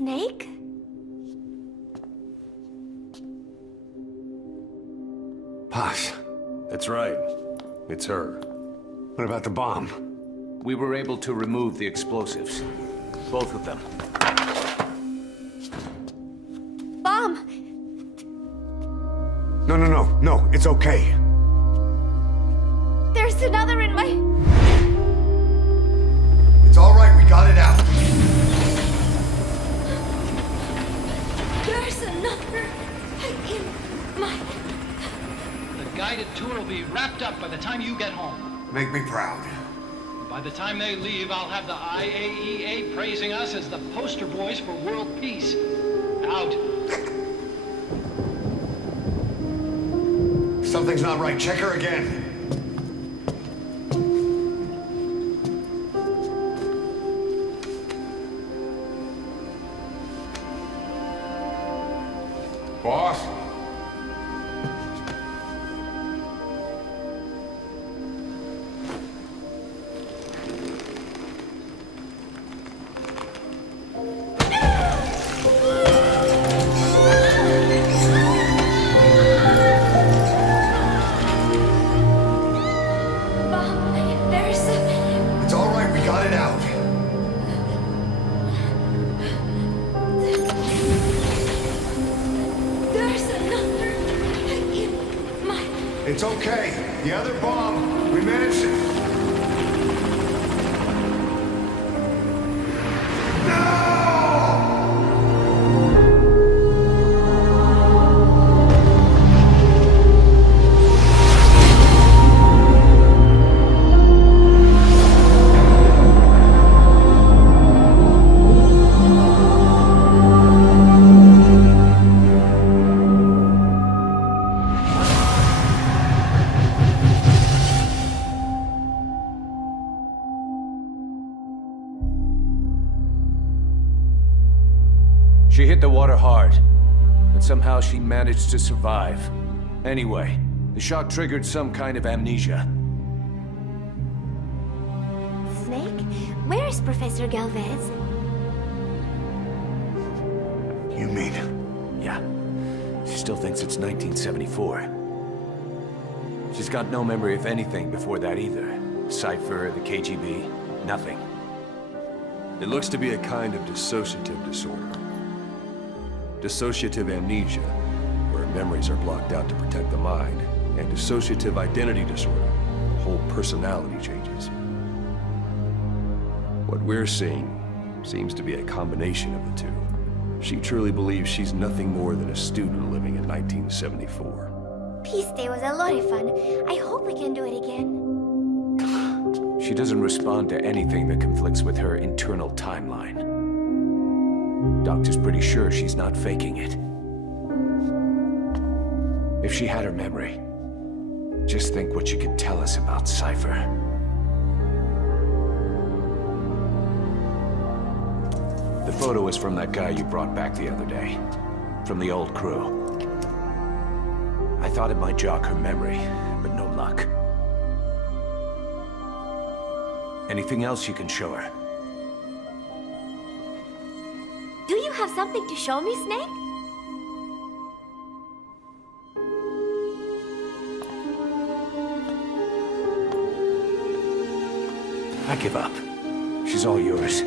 Snake? Posh. That's right. It's her. What about the bomb? We were able to remove the explosives. Both of them. Bomb! No, it's okay. There's another in my... It's all right, we got it out. There's another in my... The guided tour will be wrapped up by the time you get home. Make me proud. By the time they leave, I'll have the IAEA praising us as the poster boys for world peace. Out. Something's not right. Check her again. Boss? It's all right, we got it out. There's another in my... It's okay. The other bomb, we managed it. She hit the water hard, but somehow she managed to survive. Anyway, the shock triggered some kind of amnesia. Snake? Where is Professor Galvez? You mean? Yeah, she still thinks it's 1974. She's got no memory of anything before that either. Cypher, the KGB, nothing. It looks to be a kind of dissociative disorder. Dissociative amnesia, where memories are blocked out to protect the mind, and dissociative identity disorder, the whole personality changes. What we're seeing seems to be a combination of the two. She truly believes she's nothing more than a student living in 1974. Peace Day was a lot of fun. I hope we can do it again. She doesn't respond to anything that conflicts with her internal timeline. Doctor's pretty sure she's not faking it. If she had her memory, just think what she could tell us about Cypher. The photo is from that guy you brought back the other day. From the old crew. I thought it might jog her memory, but no luck. Anything else you can show her? Do you have something to show me, Snake? I give up. She's all yours.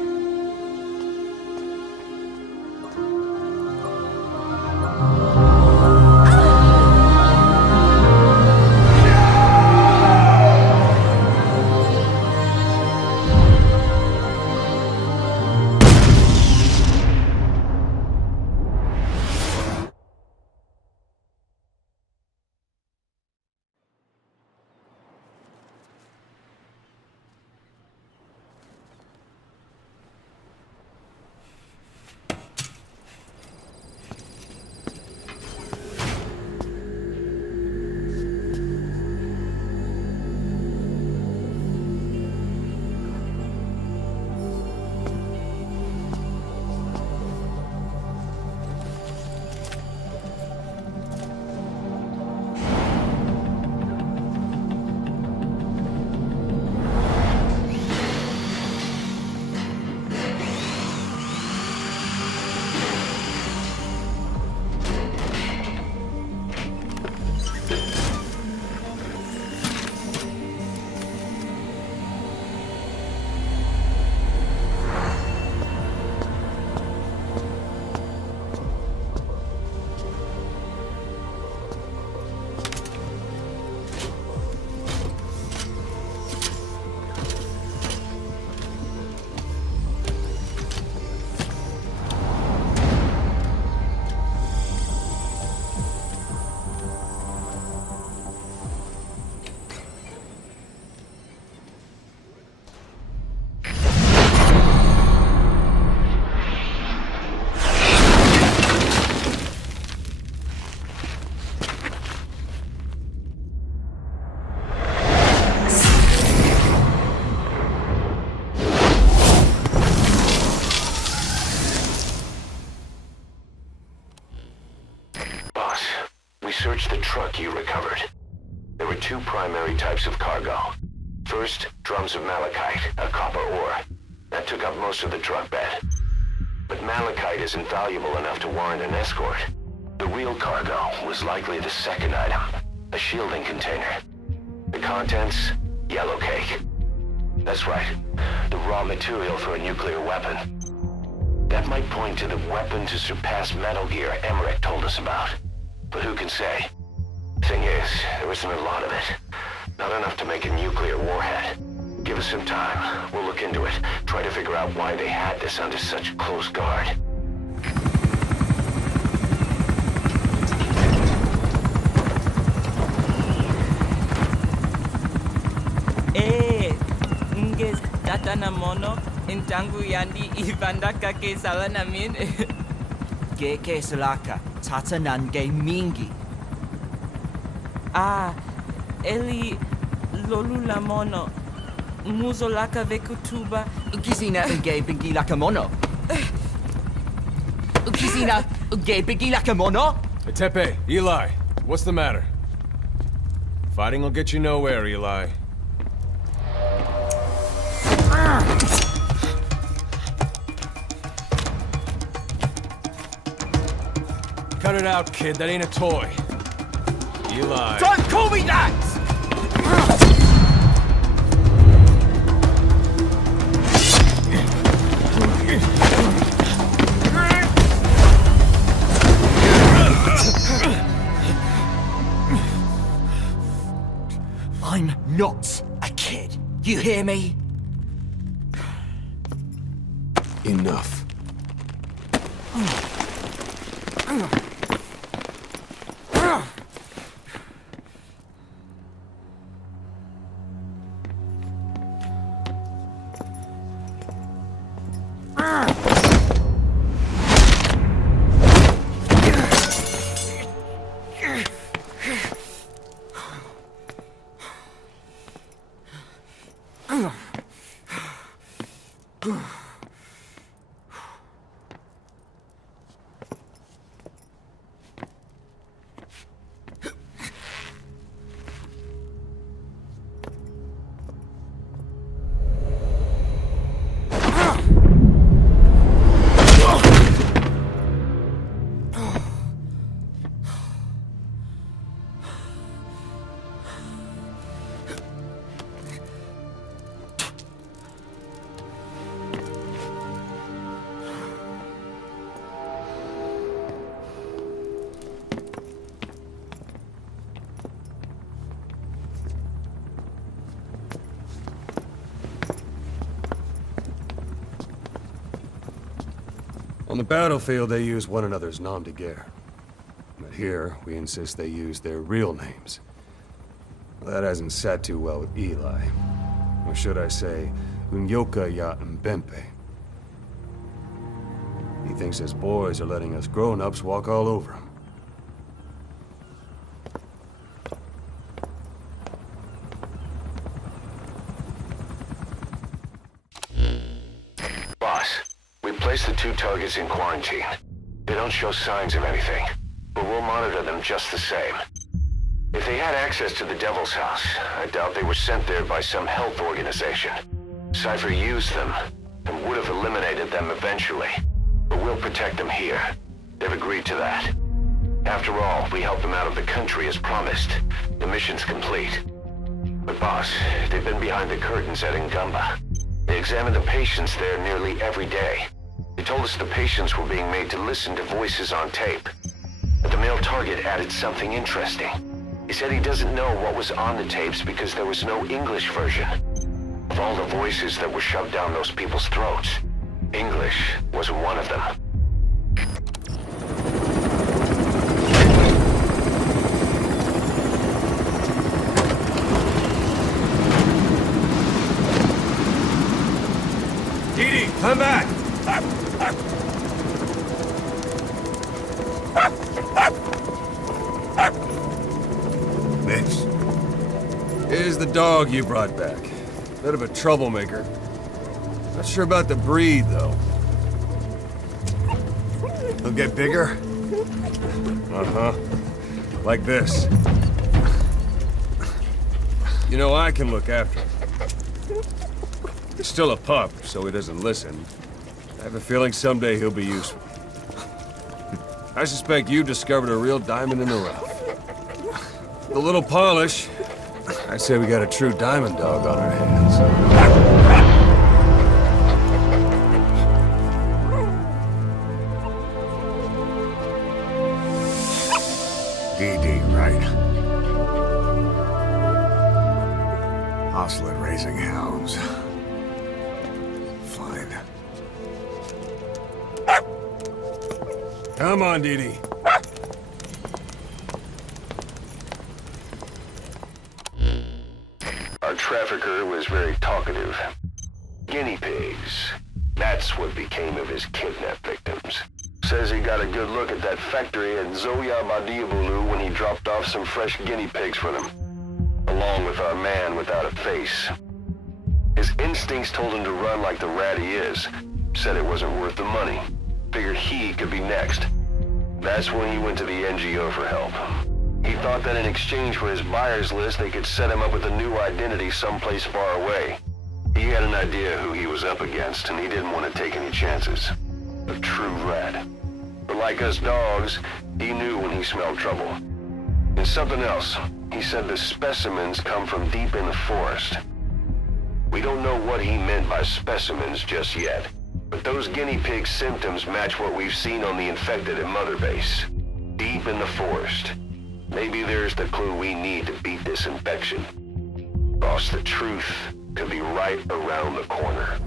cargo. First, drums of malachite, a copper ore. That took up most of the truck bed. But malachite isn't valuable enough to warrant an escort. The real cargo was likely the second item, a shielding container. The contents, yellow cake. That's right, the raw material for a nuclear weapon. That might point to the weapon to surpass Metal Gear Emmerich told us about. But who can say? Thing is, there isn't a lot of it. Not enough to make a nuclear warhead. Give us some time. We'll look into it. Try to figure out why they had this under such close guard. Nges tatana mono intangu yandi ibandaka ke salanamin. Ke salaka tatanange mingi. Eli lolula mono. Muzolaka vekutuba. Ukizina uge bingi lakamono. Ukizina uge bingi lakamono. Tepe, Eli, what's the matter? Fighting will get you nowhere, Eli. Cut it out, kid. That ain't a toy. Eli. Don't call me that! I'm not a kid. You hear me? Enough. On the battlefield, they use one another's nom de guerre. But here, we insist they use their real names. Well, that hasn't sat too well with Eli. Or should I say, Unyoka ya Mbempe. He thinks his boys are letting us grown-ups walk all over him. Place the two targets in quarantine. They don't show signs of anything, but we'll monitor them just the same. If they had access to the Devil's House, I doubt they were sent there by some health organization. Cypher used them, and would have eliminated them eventually. But we'll protect them here. They've agreed to that. After all, we helped them out of the country as promised. The mission's complete. But boss, they've been behind the curtains at Ngamba. They examine the patients there nearly every day. They told us the patients were being made to listen to voices on tape. But the male target added something interesting. He said he doesn't know what was on the tapes because there was no English version. Of all the voices that were shoved down those people's throats, English wasn't one of them. Didi, come back! Mitch. Here's the dog you brought back. Bit of a troublemaker. Not sure about the breed, though. He'll get bigger? Uh-huh. Like this. You know, I can look after him. He's still a pup, so he doesn't listen. I have a feeling someday he'll be useful. I suspect you discovered a real diamond in the rough. The little polish, I'd say we got a true diamond dog on our hands. DD, right? Hostile at raising hounds. Fine. Come on, Dee Dee. Our trafficker was very talkative. Guinea pigs. That's what became of his kidnapped victims. Says he got a good look at that factory at Zoya Badiabulu when he dropped off some fresh guinea pigs for them, along with our man without a face. His instincts told him to run like the rat he is. Said it wasn't worth the money. Figured he could be next. That's when he went to the NGO for help. He thought that in exchange for his buyer's list, they could set him up with a new identity someplace far away. He had an idea who he was up against, and he didn't want to take any chances. A true rat. But like us dogs, he knew when he smelled trouble. And something else. He said the specimens come from deep in the forest. We don't know what he meant by specimens just yet, but those guinea pig symptoms match what we've seen on the infected at Mother Base. Deep in the forest. Maybe there's the clue we need to beat this infection. Boss, the truth could be right around the corner.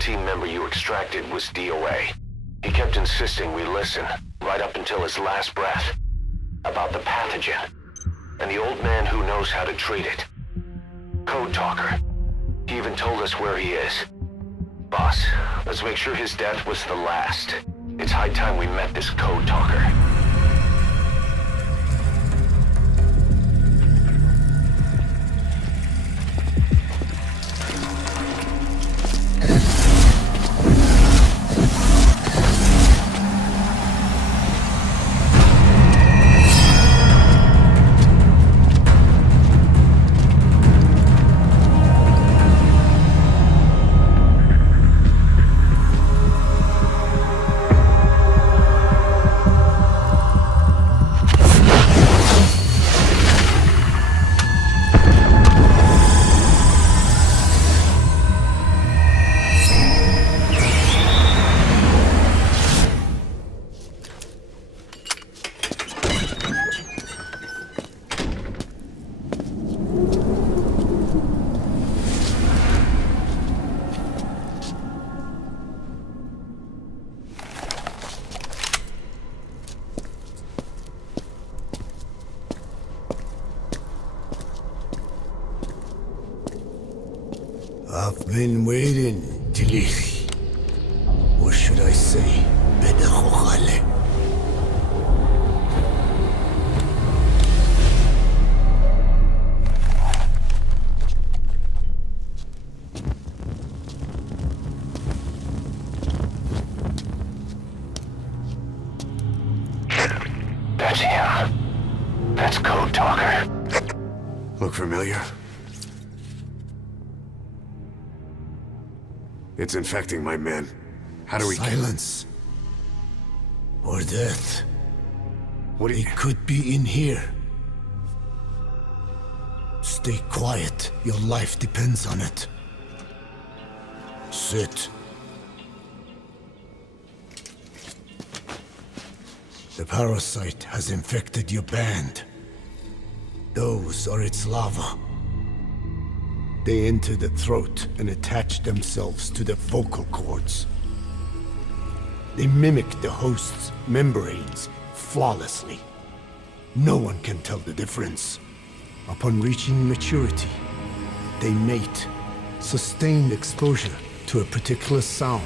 Team member you extracted was DOA. He kept insisting we listen, right up until his last breath, about the pathogen, and the old man who knows how to treat it. Code Talker. He even told us where he is. Boss, let's make sure his death was the last. It's high time we met this Code Talker. I've been waiting, Tilly. Or should I say, Bedakhale. That's Code Talker. Look familiar? It's infecting my men. How do we... Silence. Or death. What do you... It could be in here. Stay quiet. Your life depends on it. Sit. The parasite has infected your band. Those are its larvae. They enter the throat and attach themselves to the vocal cords. They mimic the host's membranes flawlessly. No one can tell the difference. Upon reaching maturity, they mate. Sustained exposure to a particular sound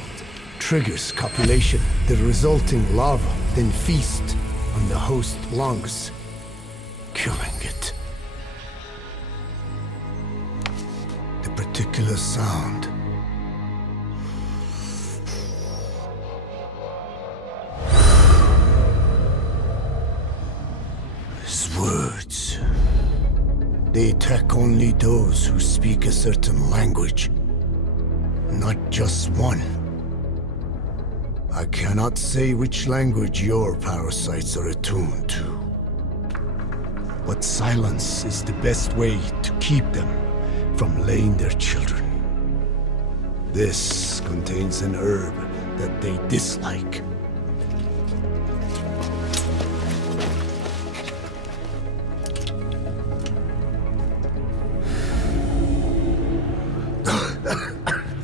triggers copulation. The resulting larva then feast on the host lungs, killing it. The particular sound is words. They attack only those who speak a certain language, not just one. I cannot say which language your parasites are attuned to. But silence is the best way to keep them from laying their children. This contains an herb that they dislike.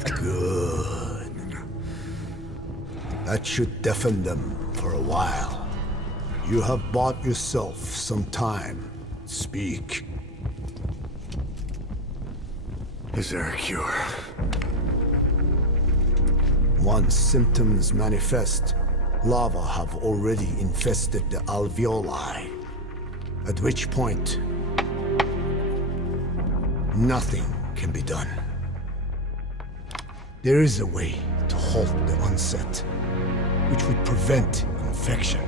Good. That should deafen them for a while. You have bought yourself some time. Speak. Is there a cure? Once symptoms manifest, larvae have already infested the alveoli. At which point, nothing can be done. There is a way to halt the onset, which would prevent infection.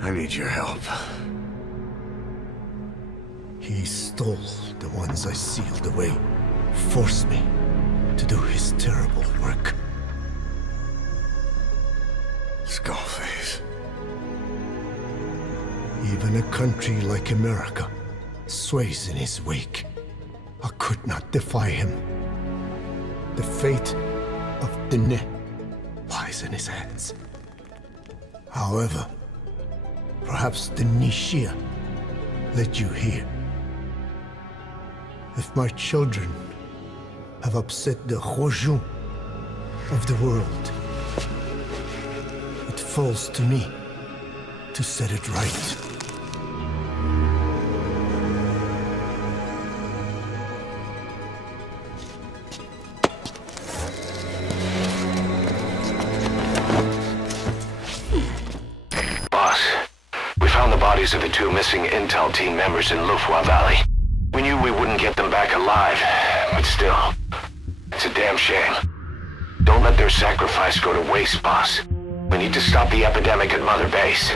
I need your help. He stole the ones I sealed away, forced me to do his terrible work. Skullface. Even a country like America sways in his wake. I could not defy him. The fate of Dene lies in his hands. However, perhaps the Nishia led you here. If my children have upset the Rojun of the world, it falls to me to set it right. Boss, we found the bodies of the two missing Intel team members in Lufwa Valley. We knew we wouldn't get them back alive, but still, it's a damn shame. Don't let their sacrifice go to waste, boss. We need to stop the epidemic at Mother Base.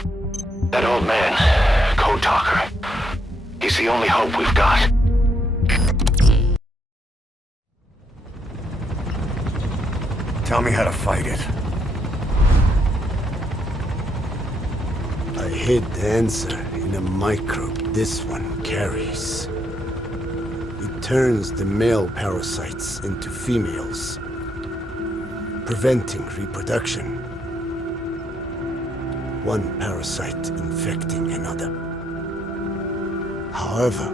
That old man, Code Talker, he's the only hope we've got. Tell me how to fight it. I hid the answer in a microbe this one carries. It turns the male parasites into females, preventing reproduction. One parasite infecting another. However,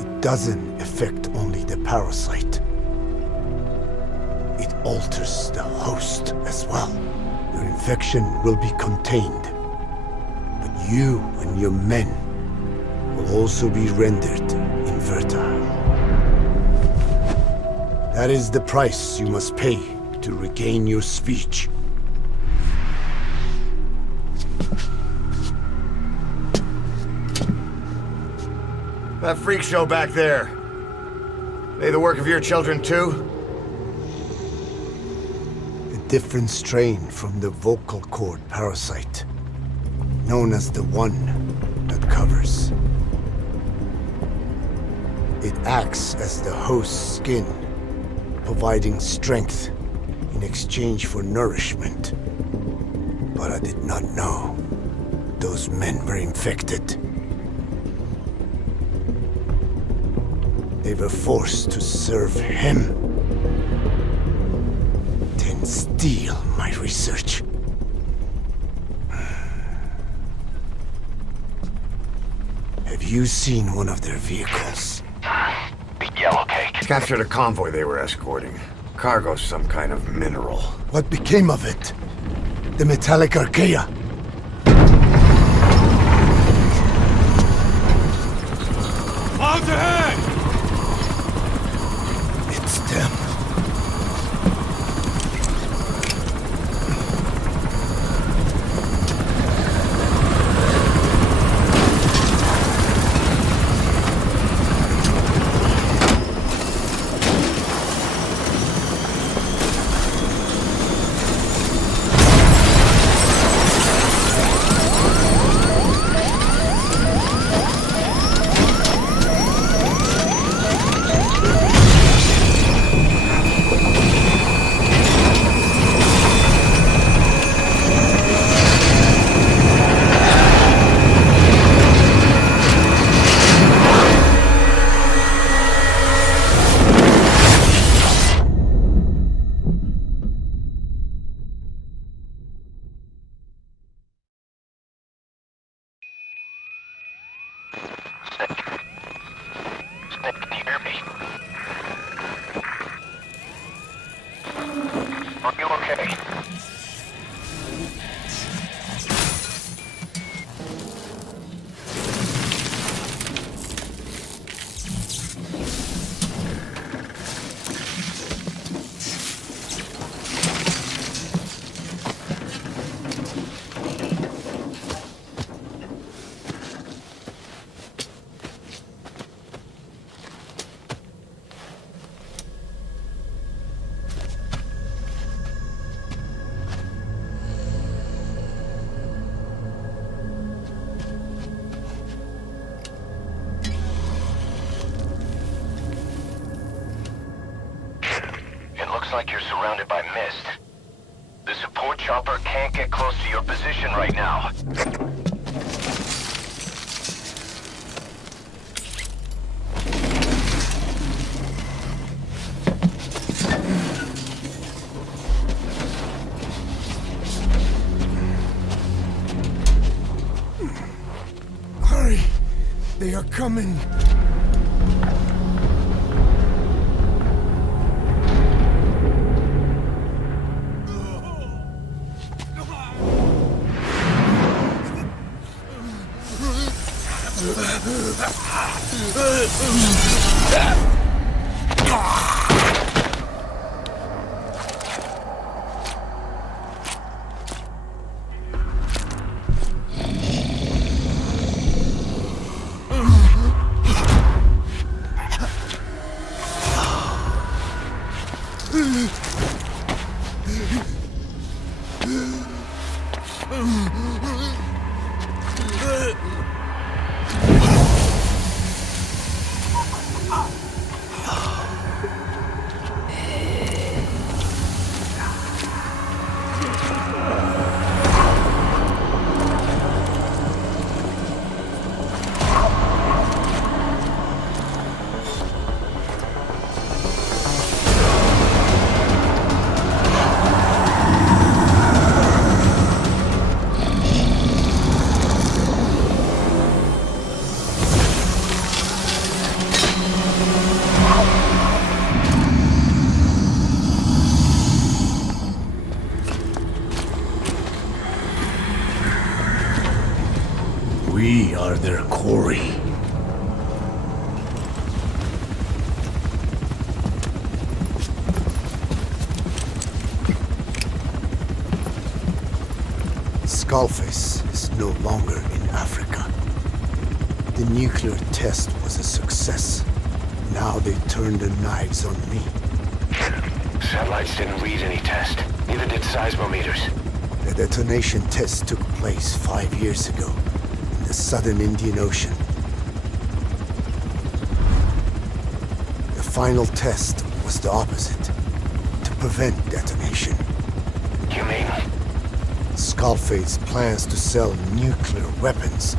it doesn't affect only the parasite. It alters the host as well. Your infection will be contained, but you and your men will also be rendered infertile. That is the price you must pay to regain your speech. That freak show back there. They the work of your children too? A different strain from the vocal cord parasite, known as the one that covers. It acts as the host's skin, providing strength in exchange for nourishment. But I did not know those men were infected. They were forced to serve him, then steal my research. Have you seen one of their vehicles? The yellow cake. Captured a convoy they were escorting. Cargo, some kind of mineral. What became of it? The metallic archaea? Clouds ahead! It's them. Snake, can you hear me? Are you okay? Like you're surrounded by mist. The support chopper can't get close to your position right now. Hurry! They are coming! We are their quarry. Skullface is no longer in Africa. The nuclear test was a success, Now they turn their knives on me. Satellites didn't read any test. Neither did seismometers. The detonation test took place 5 years ago in the southern Indian Ocean. The final test was the opposite, to prevent detonation. You mean? Skullface plans to sell nuclear weapons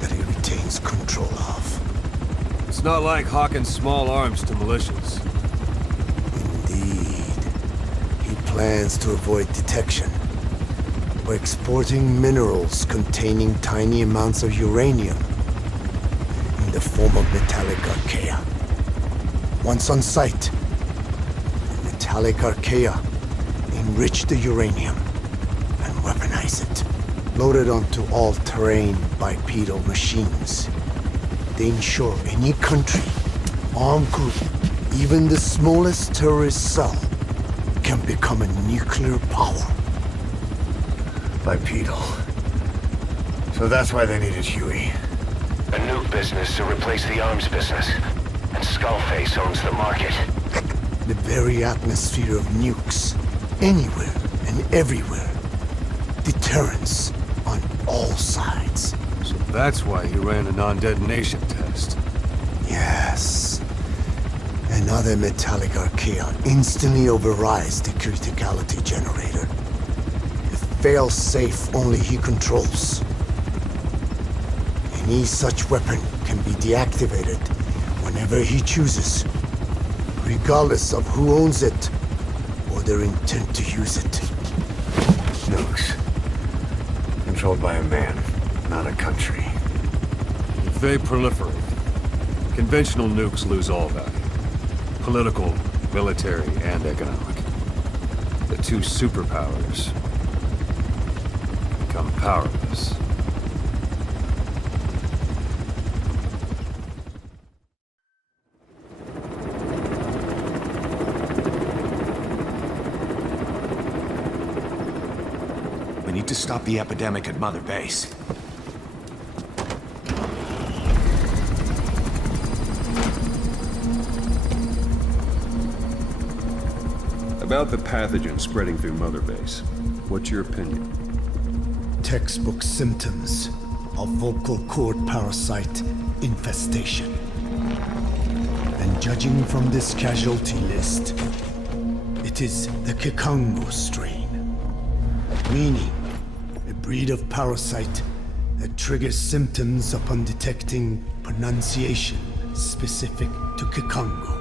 that he retains control of. It's not like hawking small arms to militias. Indeed. He plans to avoid detection by exporting minerals containing tiny amounts of uranium in the form of metallic archaea. Once on site, the metallic archaea enrich the uranium and weaponize it. Loaded onto all-terrain bipedal machines, they ensure any country, armed group, even the smallest terrorist cell, can become a nuclear power. Bipedal. So that's why they needed Huey. A nuke business to replace the arms business. And Skullface owns the market. The very atmosphere of nukes, anywhere and everywhere. Deterrence on all sides. So that's why he ran a non-detonation test. Yes. Another metallic archaea instantly overrides the criticality generator. It fails safe only he controls. Any such weapon can be deactivated whenever he chooses, regardless of who owns it or their intent to use it. Nukes. Controlled by a man, not a country. If they proliferate, conventional nukes lose all value. Political, military, and economic. The two superpowers become powerless. We need to stop the epidemic at Mother Base. About the pathogen spreading through Mother Base, what's your opinion? Textbook symptoms of vocal cord parasite infestation. And judging from this casualty list, it is the Kikongo strain, meaning a breed of parasite that triggers symptoms upon detecting pronunciation specific to Kikongo.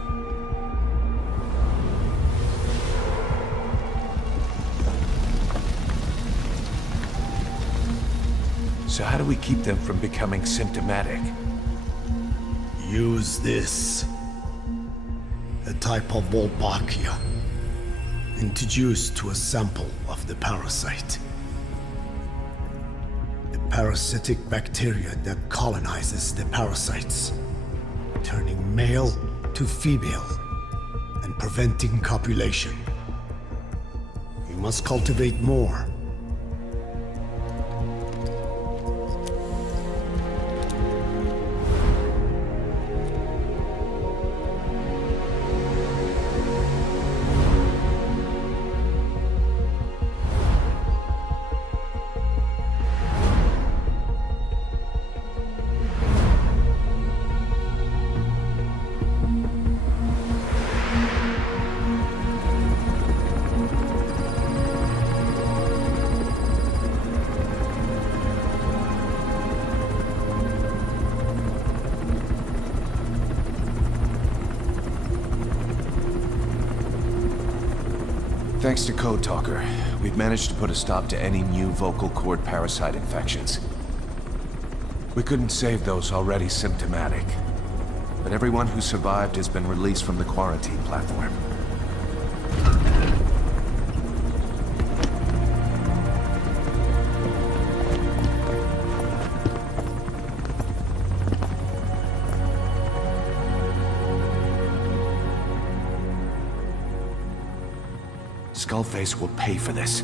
So how do we keep them from becoming symptomatic? Use this. A type of Wolbachia, introduced to a sample of the parasite. A parasitic bacteria that colonizes the parasites, turning male to female and preventing copulation. We must cultivate more. Thanks to Code Talker, we've managed to put a stop to any new vocal cord parasite infections. We couldn't save those already symptomatic, but everyone who survived has been released from the quarantine platform. Skullface will pay for this.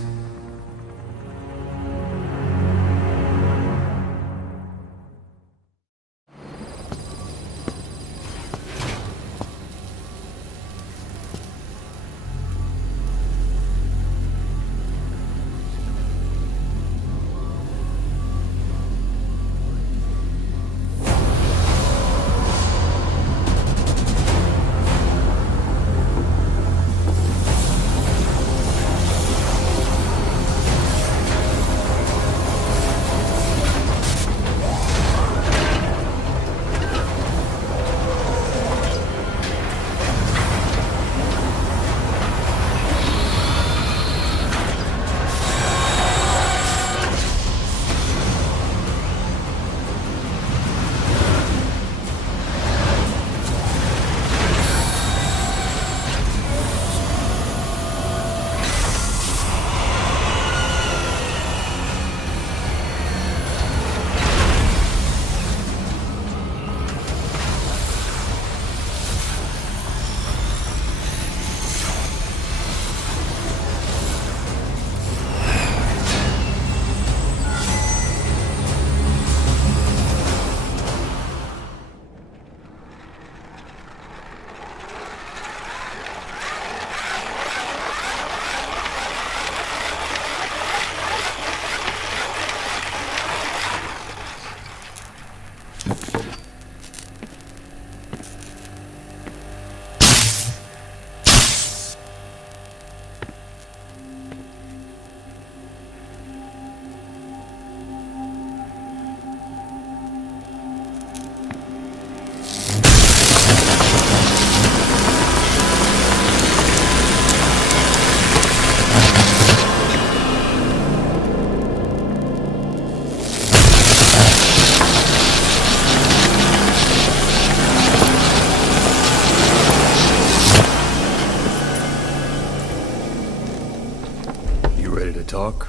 to talk?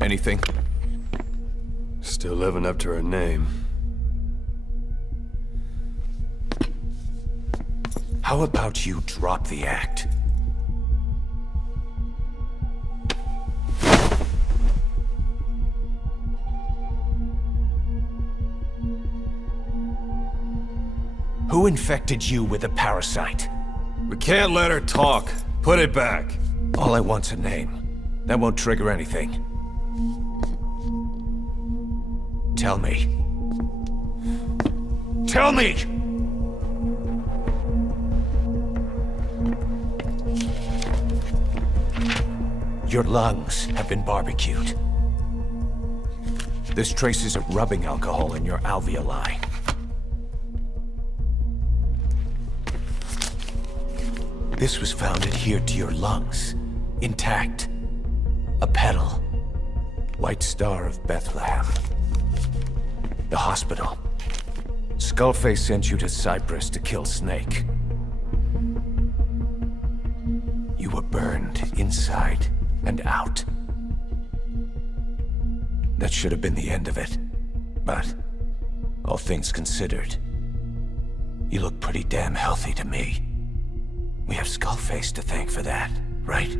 Anything? Still living up to her name. How about you drop the act? Who infected you with a parasite? We can't let her talk. Put it back. All I want's a name. That won't trigger anything. Tell me. Tell me! Your lungs have been barbecued. There's traces of rubbing alcohol in your alveoli. This was found adhered to your lungs, intact. A petal. White Star of Bethlehem. The hospital. Skullface sent you to Cyprus to kill Snake. You were burned inside and out. That should have been the end of it. But, all things considered, you look pretty damn healthy to me. We have Skullface to thank for that, right?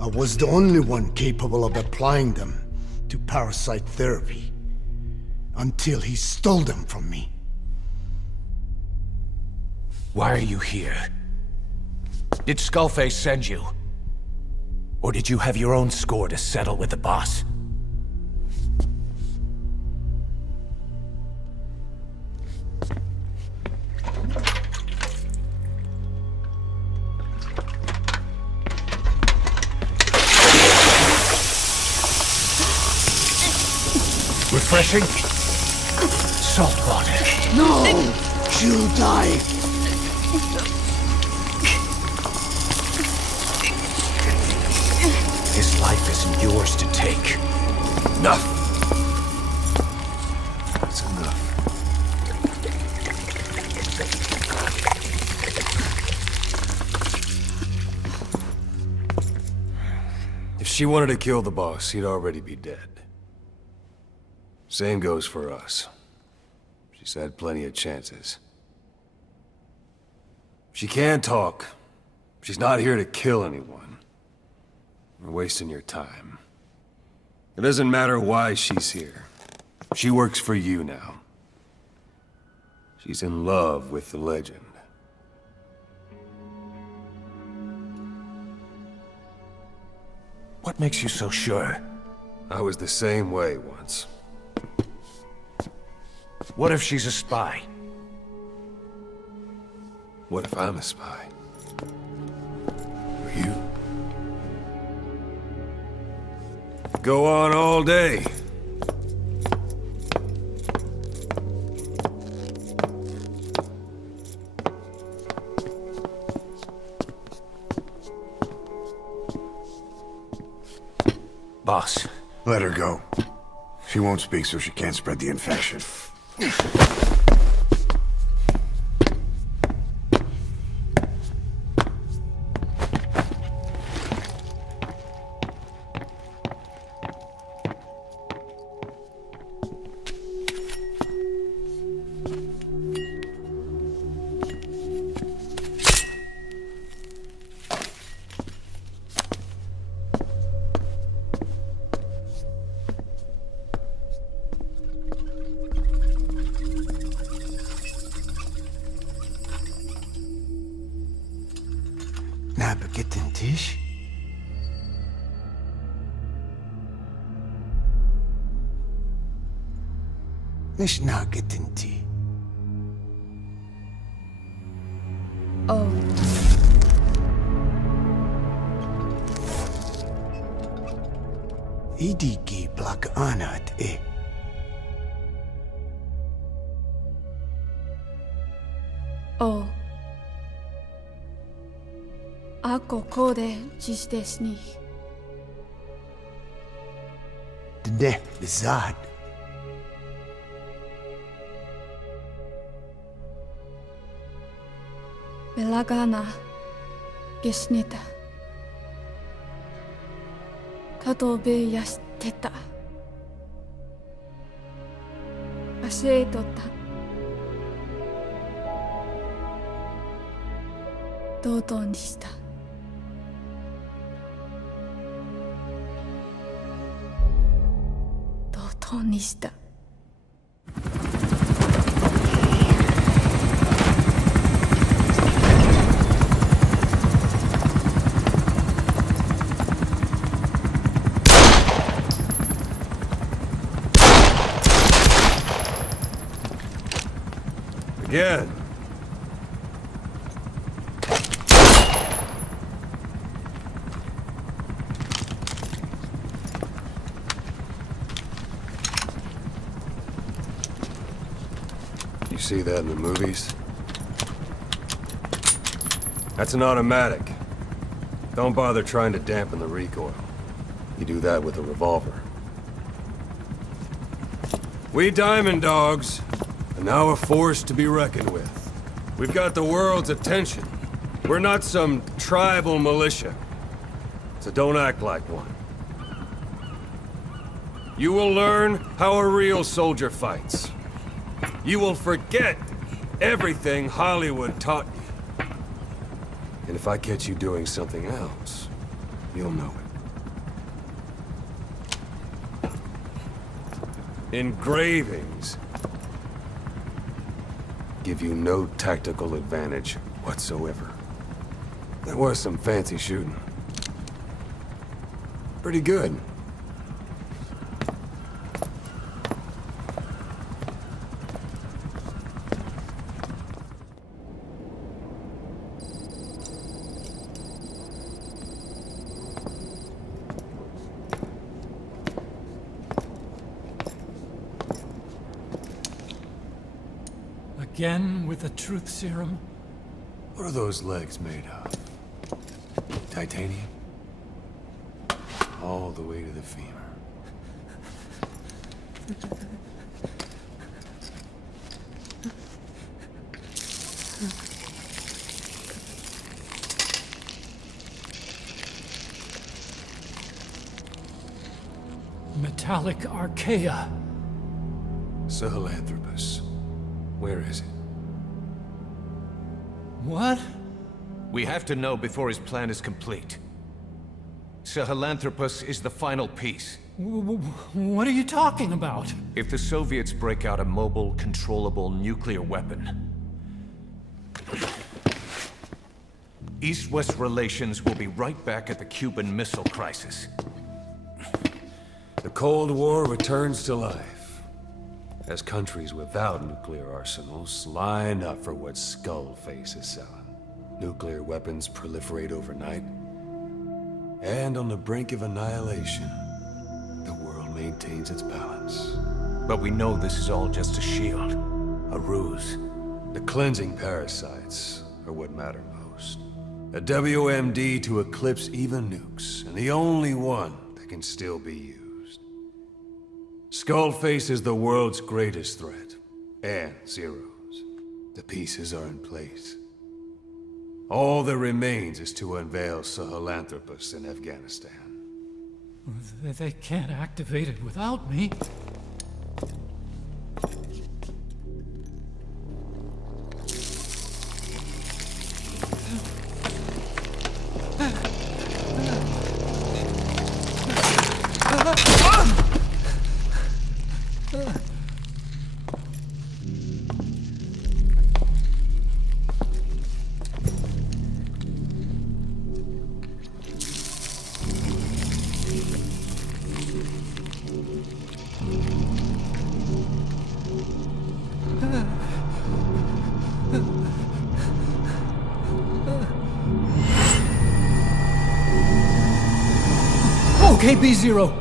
I was the only one capable of applying them to parasite therapy. Until he stole them from me. Why are you here? Did Skullface send you? Or did you have your own score to settle with the boss? Refreshing? Salt water. No! She'll die! His life isn't yours to take. Enough. That's enough. If she wanted to kill the boss, he'd already be dead. Same goes for us. She's had plenty of chances. She can't talk. She's not here to kill anyone. We're wasting your time. It doesn't matter why she's here. She works for you now. She's in love with the legend. What makes you so sure? I was the same way once. What if she's a spy? What if I'm a spy? Or you? Go on all day. Boss. Let her go. She won't speak so she can't spread the infection. نابكة تيش؟ مش ناقة انتي؟ Oh. إيديكي بلاك آنات إيه؟ O. Ako kode dziś desni. Dne bizad. Belagana gesnita. Katobe yasteta. Asetota. Dodoにした。dodoにした。Again. You see that in the movies? That's an automatic. Don't bother trying to dampen the recoil. You do that with a revolver. We Diamond Dogs are now a force to be reckoned with. We've got the world's attention. We're not some tribal militia. So don't act like one. You will learn how a real soldier fights. You will forget everything Hollywood taught you. And if I catch you doing something else, you'll know it. Engravings give you no tactical advantage whatsoever. That was some fancy shooting. Pretty good. Again with the truth serum? What are those legs made of? Titanium? All the way to the femur. Metallic archaea. Sahelanthropus. Where is it? What? We have to know before his plan is complete. Sahelanthropus is the final piece. What are you talking about? If the Soviets break out a mobile, controllable nuclear weapon, East-West relations will be right back at the Cuban Missile Crisis. The Cold War returns to life as countries without nuclear arsenals line up for what Skullface is selling. Nuclear weapons proliferate overnight, and on the brink of annihilation, the world maintains its balance. But we know this is all just a shield, a ruse. The cleansing parasites are what matter most. A WMD to eclipse even nukes, and the only one that can still be used. Skullface is the world's greatest threat, and Zero's. The pieces are in place. All that remains is to unveil Sahelanthropus in Afghanistan. They can't activate it without me. Okay, B-Zero.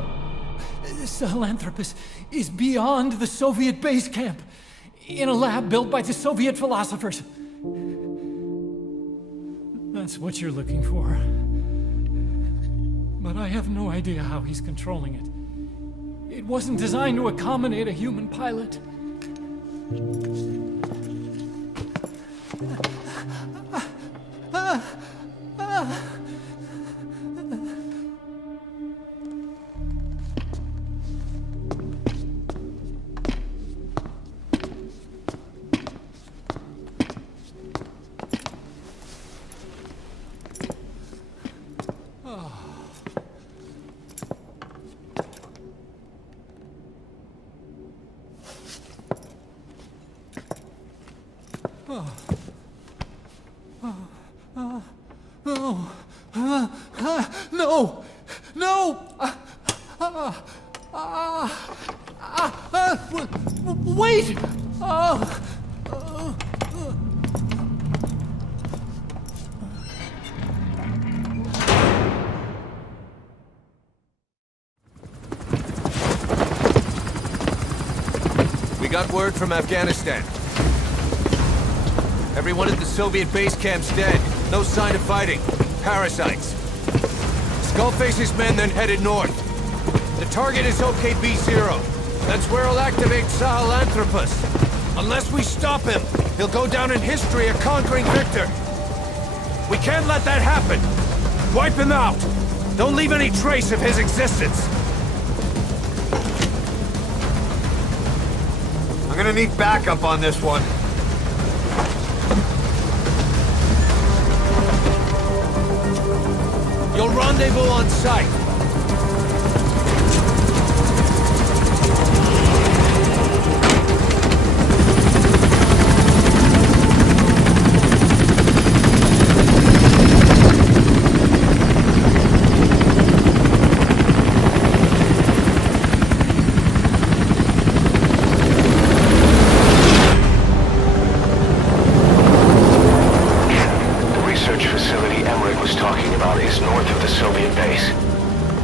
Sahelanthropus is beyond the Soviet base camp, in a lab built by the Soviet philosophers. That's what you're looking for. But I have no idea how he's controlling it. It wasn't designed to accommodate a human pilot. No! No! Wait! We got word from Afghanistan. Everyone at the Soviet base camp's dead. No sign of fighting. Parasites. Skullface's men then headed north. The target is OKB-0. That's where he'll activate Sahelanthropus. Unless we stop him, he'll go down in history a conquering victor. We can't let that happen. Wipe him out. Don't leave any trace of his existence. I'm gonna need backup on this one. You'll rendezvous on site.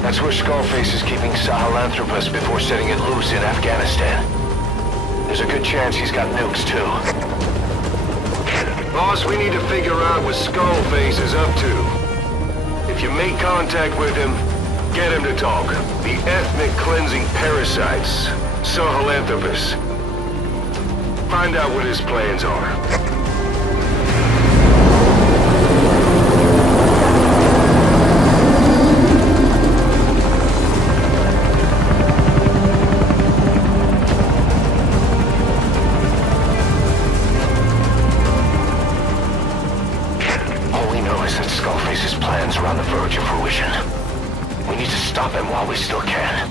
That's where Skullface is keeping Sahelanthropus before setting it loose in Afghanistan. There's a good chance he's got nukes, too. Boss, we need to figure out what Skullface is up to. If you make contact with him, get him to talk. The ethnic cleansing parasites, Sahelanthropus. Find out what his plans are. Skullface's plans are on the verge of fruition. We need to stop him while we still can.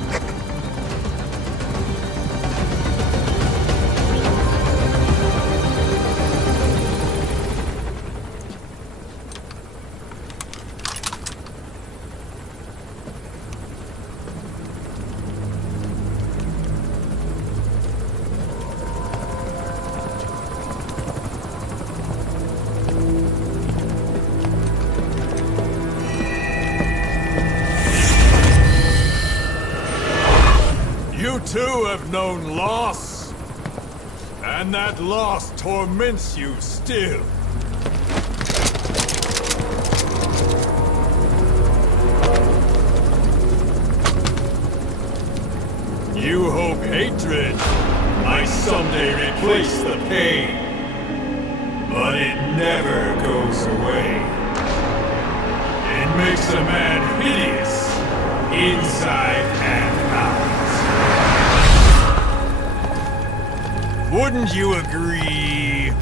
You too have known loss, and that loss torments you still. You hope hatred might someday replace the pain, but it never goes away. It makes a man hideous, inside and out. Wouldn't you agree?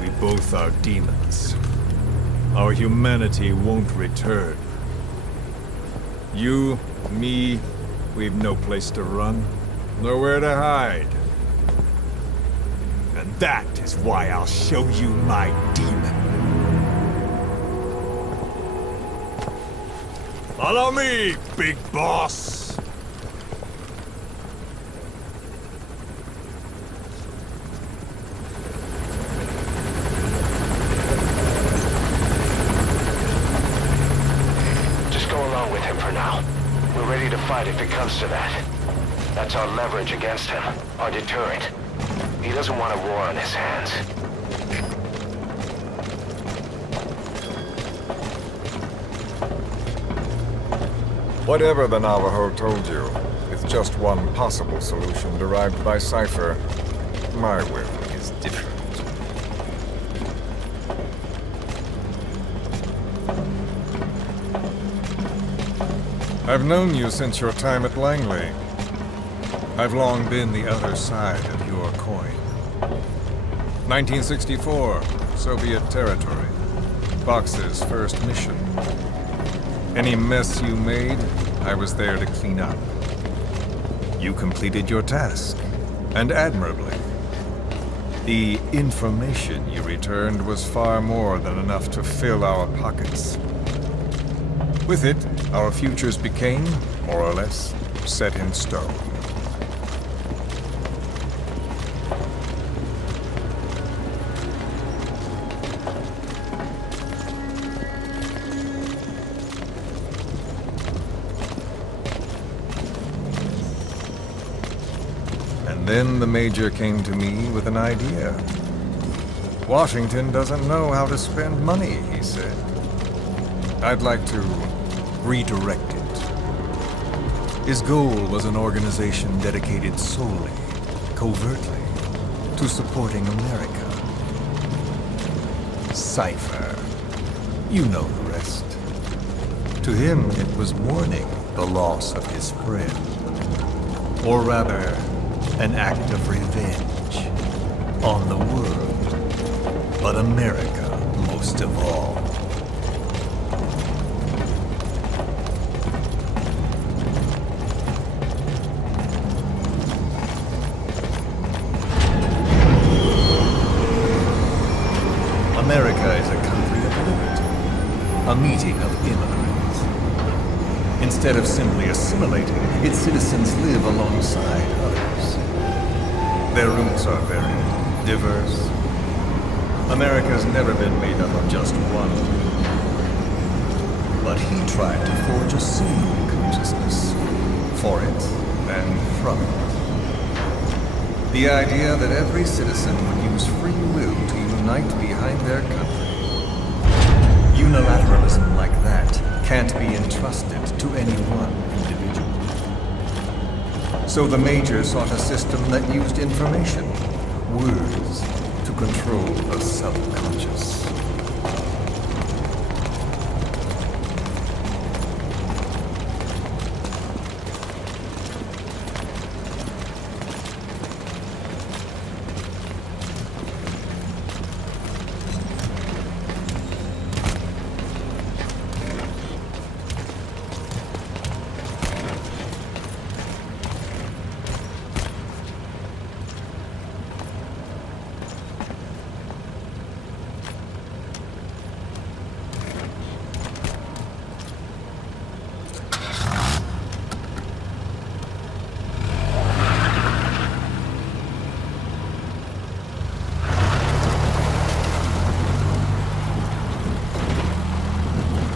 We both are demons. Our humanity won't return. You, me, we've no place to run, nowhere to hide. And that is why I'll show you my demon. Follow me, big boss! Fight if it comes to that. That's our leverage against him, our deterrent. He doesn't want a war on his hands. Whatever the Navajo told you, it's just one possible solution derived by Cypher. My will is different. I've known you since your time at Langley. I've long been the other side of your coin. 1964, Soviet territory. Fox's first mission. Any mess you made, I was there to clean up. You completed your task, and admirably. The information you returned was far more than enough to fill our pockets. With it, our futures became, more or less, set in stone. And then the Major came to me with an idea. Washington doesn't know how to spend money, he said. I'd like to redirect it. His goal was an organization dedicated solely, covertly, to supporting America. Cypher. You know the rest. To him, it was mourning the loss of his friend. Or rather, an act of revenge on the world, but America most of all. America is a country of liberty, a meeting of immigrants. Instead of simply assimilating, its citizens live alongside others. Their roots are very diverse. America's never been made up of just one. But he tried to forge a single consciousness, for it and from it. The idea that every citizen would use free will to unite behind their country. Unilateralism like that can't be entrusted to any one individual. So the Major sought a system that used information, words, to control the subconscious.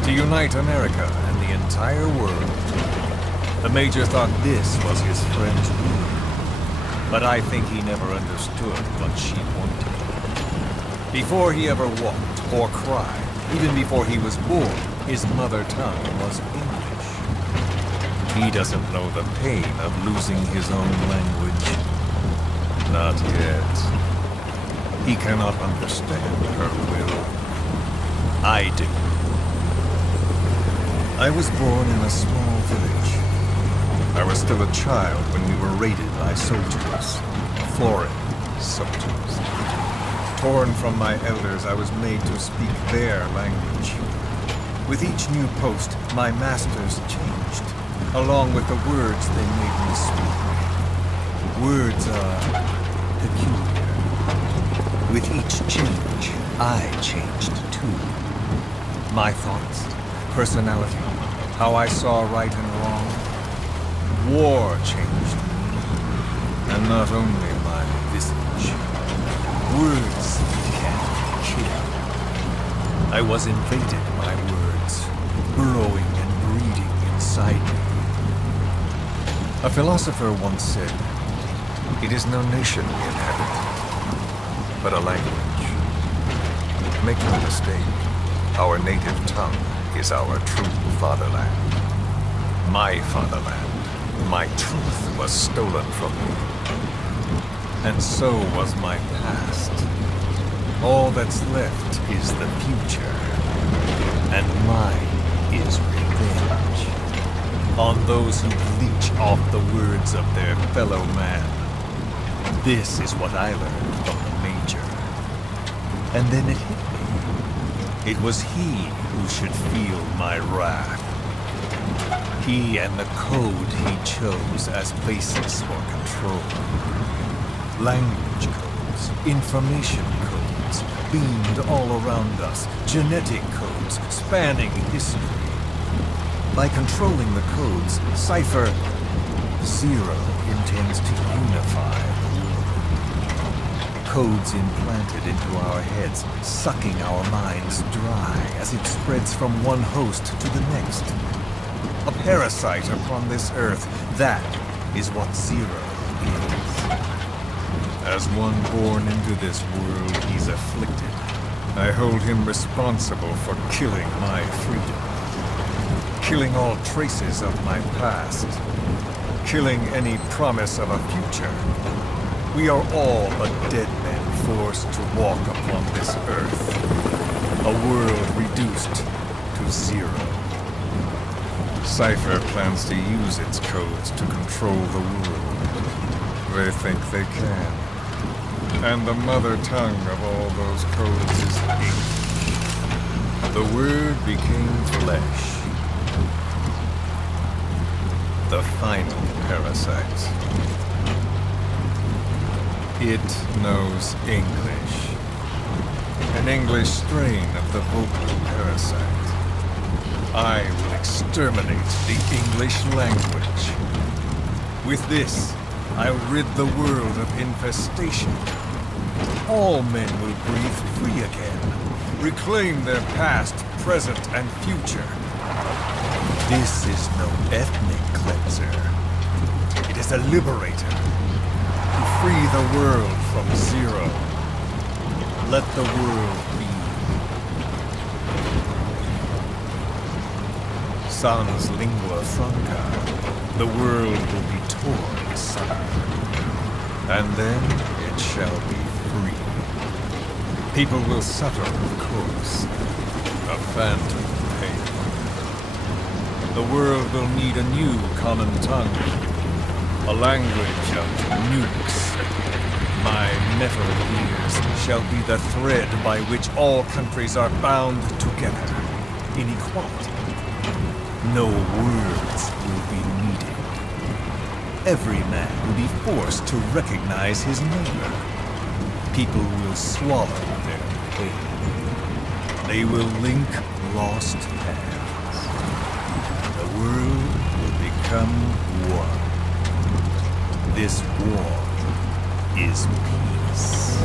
Unite America and the entire world. The Major thought this was his friend's will. But I think he never understood what she wanted. Before he ever walked or cried, even before he was born, his mother tongue was English. He doesn't know the pain of losing his own language. Not yet. He cannot understand her will. I do. I was born in a small village. I was still a child when we were raided by soldiers. Foreign soldiers. Torn from my elders, I was made to speak their language. With each new post, my masters changed, along with the words they made me speak. Words are peculiar. With each change, I changed too. My thoughts, personality, how I saw right and wrong. War changed me, and not only my visage. Words can kill. I was invaded by words, burrowing and breeding inside me. A philosopher once said, "It is no nation we inhabit, but a language. Make no mistake, our native tongue is our true fatherland. My fatherland. My truth was stolen from me. And so was my past. All that's left is the future. And mine is revenge. On those who leech off the words of their fellow man. This is what I learned from the Major. And then it hit me. It was he who should feel my wrath. He and the code he chose as basis for control. Language codes, information codes, beamed all around us, genetic codes spanning history. By controlling the codes, Cypher Zero intends to unify the world. Codes implanted into our heads, sucking our minds dry as it spreads from one host to the next. A parasite upon this earth, that is what Zero is. As one born into this world, he's afflicted. I hold him responsible for killing my freedom. Killing all traces of my past. Killing any promise of a future. We are all but dead men forced to walk upon this earth. A world reduced to zero. Cypher plans to use its codes to control the world. They think they can. And the mother tongue of all those codes is ink. The word became flesh. The final parasite. It knows English. An English strain of the vocal parasite. I will exterminate the English language. With this, I'll rid the world of infestation. All men will breathe free again, reclaim their past, present, and future. This is no ethnic cleanser. It is a liberator. To free the world from Zero. Let the world be. Sans lingua franca, the world will be torn asunder. And then it shall be free. People will suffer, of course. A phantom pain. The world will need a new common tongue. A language of nukes. My metal ears shall be the thread by which all countries are bound together. In equality. No words will be needed. Every man will be forced to recognize his neighbor. People will swallow their pain. They will link lost paths. The world will become one. This war is peace.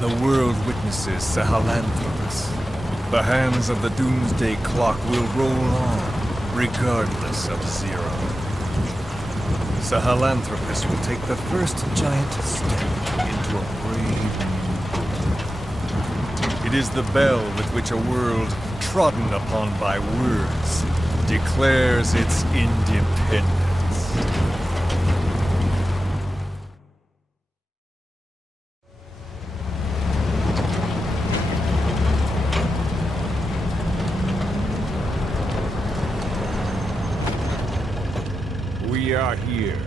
and the world witnesses Sahelanthropus. The hands of the doomsday clock will roll on, regardless of Zero. Sahelanthropus will take the first giant step into a brave new world. It is the bell with which a world trodden upon by words declares its independence. We are here.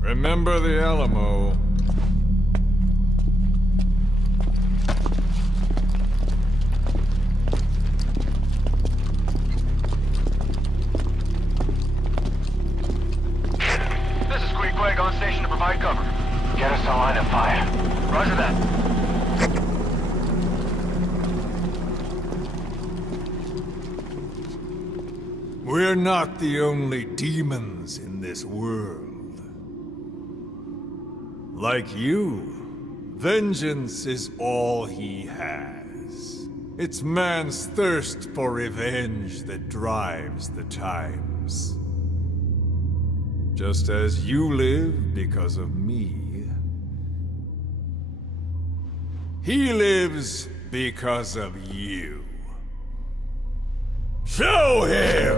Remember the Alamo. On station to provide cover. Get us a line of fire. Roger that. We're not the only demons in this world. Like you, vengeance is all he has. It's man's thirst for revenge that drives the times. Just as you live because of me, he lives because of you. Show him!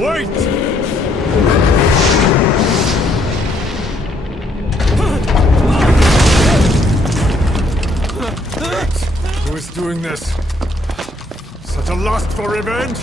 Wait! Who is doing this? Such a lust for revenge?